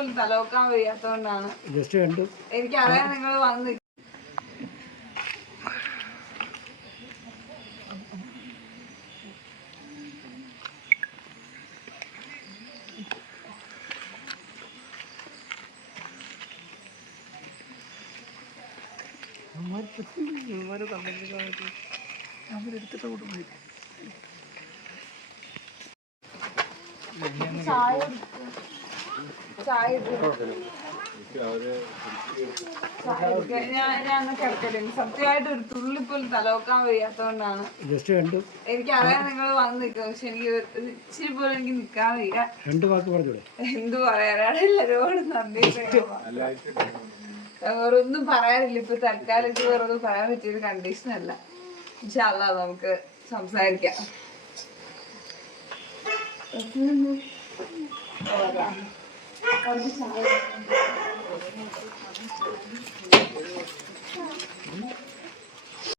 പോലും തലവെക്കാൻ വയ്യാത്തോണ്ടാണ് ജസ്റ്റ് കണ്ടു എനിക്കറിയാം നിങ്ങൾ വന്ന് ചായ കുടിക്ക്. ചായ ഇട്ട്. ചായ കുടിക്ക്. ഞാൻ കിടക്കട്ടെ സത്യമായിട്ട് ഒരു തുള്ളി പോലും തലവെക്കാൻ വയ്യാത്തോണ്ടാണ്. ജസ്റ്റ് കണ്ടു എനിക്കറിയാം നിങ്ങൾ വന്ന് നിൽക്കും. പക്ഷെ എനിക്ക് ഇച്ചിരി പോലും എനിക്ക് നിൽക്കാൻ വയ്യ. രണ്ട് വാക്ക് പറഞ്ഞൂടെ? എന്തു പറയാനാണ്? എല്ലാരോടും നന്ദി വേറെ ഒന്നും പറയാനില്ല. ഇപ്പൊ തൽക്കാലം എനിക്ക് വേറെ ഒന്നും പറയാൻ പറ്റിയൊരു കണ്ടീഷൻ അല്ല. ഇൻഷാല്ല നമുക്ക് സംസാരിക്കാം. 我就想问一下你